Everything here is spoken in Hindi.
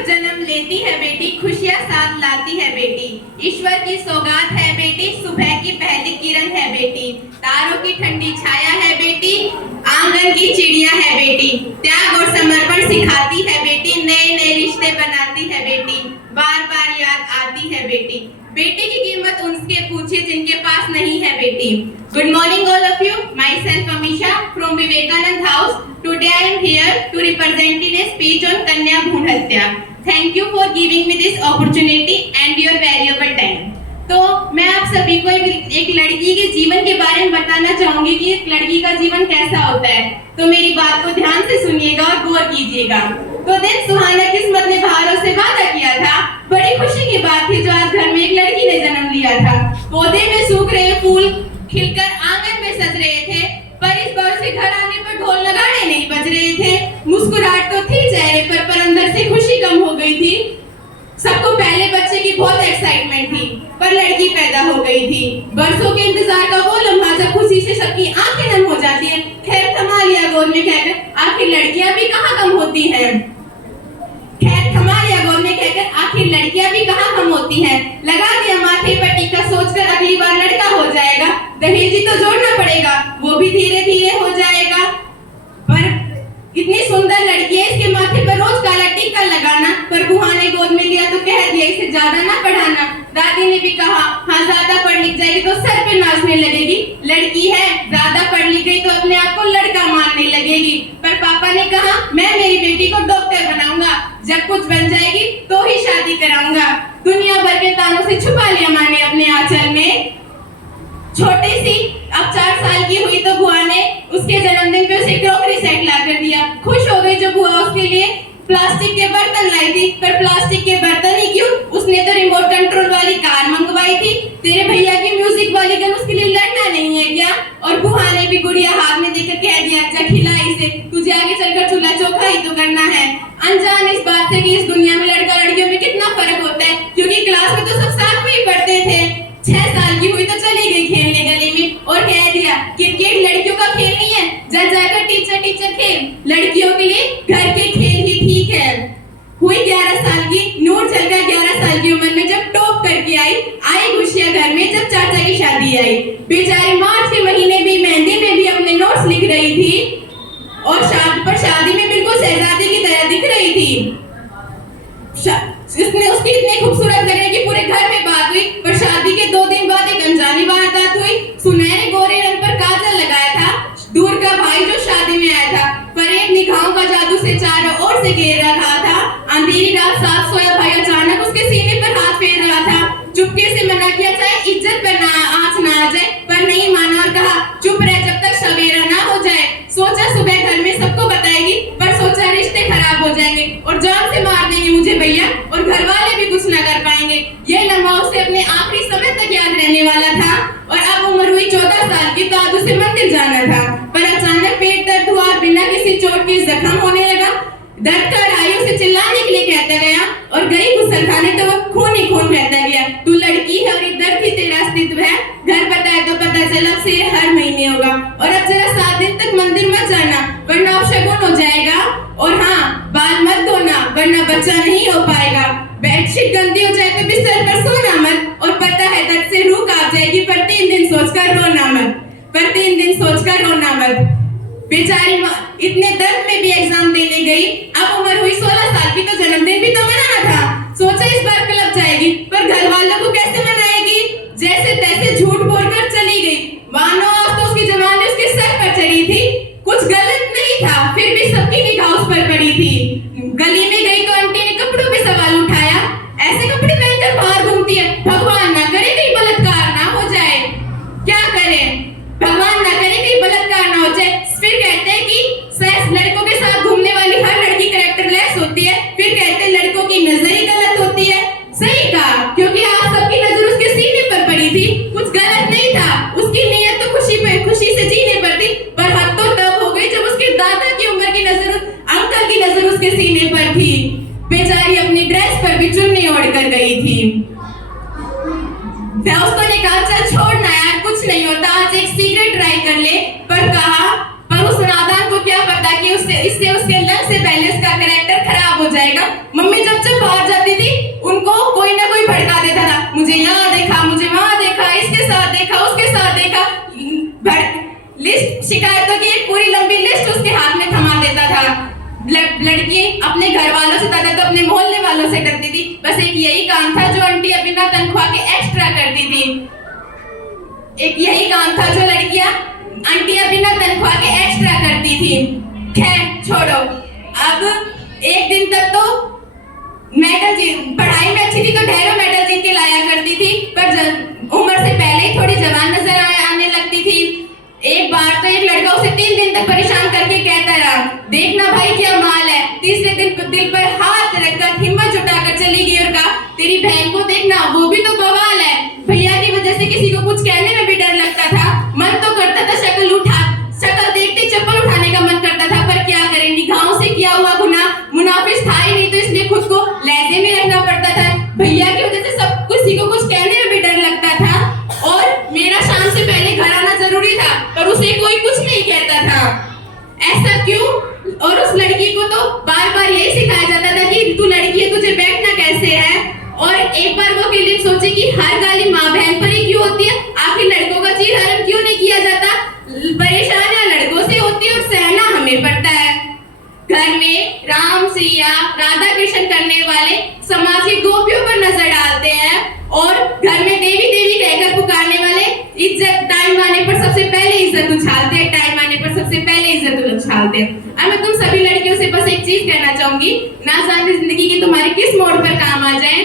जब जन्म लेती है बेटी खुशियां साथ लाती है बेटी। ईश्वर की सौगात है बेटी, सुबह की पहली किरण है बेटी। तारों की ठंडी छाया है बेटी, आंगन की चिड़िया है बेटी। त्याग और समर्पण सिखाती है बेटी, नए नए रिश्ते बनाती है बेटी। बार बार याद आती है बेटी। बेटी की कीमत उनसे पूछिए जिनके पास नहीं है बेटी। Good morning all of you, myself Amisha from Vivekananda house. Today I am here to represent in a speech on कन्या भ्रूण हत्या। Thank you for giving me this opportunity and your valuable time। तो मैं आप सभी को एक लड़की के जीवन के बारे में बताना चाहूंगी कि एक लड़की का जीवन कैसा होता है। तो मेरी बात को ध्यान से सुनिएगा और गौर कीजिएगा। तो दिन सुहाना किस्मत ने बहारों से वादा किया था। बड़ी खुशी की बात थी जो आज घर में एक लड़की ने जन्म लिया था। पौधे में सूख रहे फूल खिलकर आंगन में सज रहे थे, पर इस बार से घर आने पर ढोल नगाड़े नहीं बज रहे थे। मुस्कुराहट तो थी चेहरे पर अंदर से खुशी कम हो गई थी। सबको पहले बच्चे की बहुत एक्साइटमेंट थी, पर लड़की पैदा हो गई थी। बरसों के इंतजार का वो लम्हा जब खुशी से सबकी आंखें नम हो जाती हैं। खैर थमा लिया गोद में कहकर, आखिर लड़कियां भी कहाँ कम होती हैं। खैर थमा लिया गोद में कहकर, आखिर लड़कियां भी कहाँ कम होती हैं। लगा दिया माथे पर टीका सोचकर अगली बार लड़का हो जाएगा। दहेज तो जोड़ना पड़ेगा, वो भी धीरे धीरे हो जाएगा। पर इतनी सुंदर लड़की है, इसके माथे पर रोज काला टीका लगाना। पर बुआ ने गोद में लिया तो कह दिया इसे ज्यादा ना पढ़ाना। दादी ने भी कहा हाँ ज्यादा पढ़ लिख जाएगी तो सर पे नाचने लगेगी। लड़की है, ज्यादा पढ़ लिख गई तो अपने आप को लड़का मानने लगेगी। पर पापा ने कहा मैं मेरी बेटी को डॉक्टर बनाऊंगा, जब कुछ बन जाएगी तो ही शादी कराऊंगा। दुनिया भर के तानों से छुपा लिया माँ ने अपने आंचल में। छोटी सी अब 4 साल की हुई तो बुआ ने उसके जन्मदिन पे उसे क्रॉकरी सेट ला कर दिया। खुश हो गई जब बुआ उसके लिए प्लास्टिक के बर्तन लाई थी। पर प्लास्टिक के बर्तन ही क्यों, उसने तो रिमोट कंट्रोल वाली कार मंगवाई थी। तेरे भैया की म्यूजिक वाली गन उसके लिए लड़ना नहीं है क्या। और बुआ ने भी गुड़िया हाथ में देकर कह दिया अच्छा खिला इसे, तुझे आगे चलकर चूल्हा चौका ही तो करना है। अनजान इस बात से कि इस दुनिया में लड़का लड़कियों में कितना फर्क होता है, क्योंकि क्लास में तो सब साथ में ही पढ़ते थे। 6 साल की हुई तो चली गई खेलने गली में और कह दिया क्रिकेट लड़कियों का खेल नहीं है, जा जाकर टीचर खेल, लड़कियों के लिए घर के खेल ही ठीक है। हुई 11 साल की, नूर चलकर 11 साल की उम्र में जब टॉप करके आई खुशियां घर में जब चाचा की शादी आई। बेचारी मार्च के महीने भी मेहंदी में भी अपने नोट्स लिख रही थी और शादी में बिल्कुल शहजादी की तरह दिख रही थी। उसकी इतनी खूबसूरत लगने की पूरे घर में बात हुई। पर शादी के 2 दिन बाद एक अनजानी वारदात हुई। सुनहरे गोरे रंग पर काजल लगाया था दूर का भाई जो शादी में आया था, पर एक निगाहों का जादू से चारों ओर से घेर रहा था। अंधेरी रात साफ सोया भाई अचानक उसके सीने पर हाथ फेर रहा था। चुपके से मना किया चाहे इज्जत पर आंच ना आ जाए, पर नहीं माना और कहा चुप रह जब तक सवेरा ना हो जाए। सोचा सुबह घर में सबको बताएगी, पर सोचा रिश्ते खराब हो जाएंगे और जान से मार देंगे मुझे भैया और घर वाले भी कुछ ना कर पाएंगे। ये लम्हा उसे अपने आखिरी समय तक याद रहने वाला था। और अब उम्र हुई 14 साल की, तो आज उसे मंदिर जाना था। पर अचानक पेट दर्द हुआ और बिना किसी चोट के जख्म होने लगा। दर्द का राई उसे चिल्लाने के लिए कहता गया और गई गुस्लखाने तो वो खून ही खून बहता गया। तू लड़की है और ये दर्द ही तेरा अस्तित्व है। घर बताए तो पता चला से हर महीने होगा। और अब जरा 7 दिन तक मंदिर मत जाना वरना अपशगुन हो जाएगा। और हाँ बाल मत धोना वरना बच्चा नहीं हो पाएगा। बेडशीट गंदी हो जाए तो बिस्तर पर सोना मत। और पता है दर्द से रूह कांप जाएगी, पर 3 दिन सोचकर रोना मत। बेचारी माँ इतने दर्द में भी एग्जाम देने गई। अब उम्र हुई 16 साल की, तो जन्मदिन भी तो मनाना था। सोचा इस बार क्लब जाएगी, पर घर वालों को कैसे मनाएगी। जैसे तैसे झूठ बोलकर चली गई। मानो आज तो उसकी जबान में उसके सर पर चढ़ी थी। कुछ गलत नहीं था, फिर भी सबकी निगाह उस पर पड़ी थी। गली में गई तो आंटी ने कपड़ों पे सवाल उठाया, ऐसे कपड़े पहनकर बाहर घूमती है, भगवान ना करे कहीं बलात्कार ना हो जाए। क्या करें, भगवान ना करे कहीं बलात्कार ना हो जाए। फिर कहते हैं कि लड़कों के साथ घूमने वाली हर लड़की कैरेक्टरलेस होती है। फिर कहते हैं लड़कों की नजर ही गलत होती है। सही कहा, क्योंकि आज सबकी नजर उसके सीने पर पड़ी थी। कुछ गलत नहीं था, उसकी नीयत तो खुशी से जीने पर थी। पर हद तो तब हो गई जब उसके दादा की उम्र की नजर अंकल की नजर उसके सीने पर थी। बेचारी अपनी ड्रेस पर भी चुन्नी ओढ़ कर गई थी। दोस्तों ने कहा चल छोड़ना यार कुछ नहीं होता, आज एक सिगरेट ट्राई कर ले। पर उस नादान को क्या पता कि इससे उसके लंग से पहले उसका कैरेक्टर खराब हो जाएगा। मम्मी मम्मी जब जब बाहर जाती थी उनको कोई ना कोई भड़का देता था, मुझे यहाँ देखा, मुझे वहां देखा, इसके साथ देखा, उसके साथ देखा। लिस्ट शिकायतों की एक पूरी लंबी लिस्ट उसके हाथ में थमा देता था। लड़की अपने घर वालों से ज्यादा तो अपने मोहल्ले वालों से डरती थी। बस एक यही काम था जो आंटी बिना तनख्वाह के एक्स्ट्रा करती थी। एक यही काम था जो लड़कियां आंटियां बिना तनख्वाह के एक्स्ट्रा करती थी। खैर छोड़ो, अब एक दिन तक तो मेडल जीत, पढ़ाई में अच्छी थी तो ढेरों मेडल जीत के लाया करती थी, पर उम्र से पहले ही थोड़ी जवान नजर आने लगती थी। एक बार तो एक लड़का उसे 3 दिन तक परेशान करके कहता रहा, देखना भाई क्या माल है। तीसरे दिन दिल पर हाथ रखकर हिम्मत जुटाकर चली गई और कहा, तेरी बहन को देखना, वो भी तो बवाल है। भैया की वजह से किसी को कुछ कहने में भी डर लगता था। मन तो करता था शक्ल देखते चप्पल उठाने का मन करता था, पर क्या करें, निगाहों से किया हुआ गुनाह मुनाफिस था ही नहीं, तो इसलिए खुद को लहजे में रखना पड़ता था। भैया की वजह से सब किसी को कुछ कहने में भी डर लगता था और मेरा शाम से पहले घर आना जरूरी था, पर उसे कोई कुछ नहीं कहता था। ऐसा क्यों? और उस लड़की को तो बार बार यही सिखाया जाता था कि तू लड़की है, तुझे बैठना कैसे है। और एक बार वो फीलिंग सोची कि हर गाली माँ बहन पर ही क्यों होती है, आखिर लड़कों का चीर हरण क्यों नहीं किया जाता। परेशानियां लड़कों से होती है और सहना हमें पड़ता है। घर में राम सिया राधा कृष्ण करने वाले सामाजिक गोपियों पर नजर डालते हैं और घर में देवी देवी कहकर पुकारने वाले इज्जत टाइम आने पर सबसे पहले इज्जत उछालते हैं, टाइम आने पर सबसे पहले इज्जत उछालते हैं। अब मैं तुम सभी लड़कियों से बस एक चीज कहना चाहूंगी, ना जाने जिंदगी की तुम्हारे किस मोड़ पर काम आ जाए,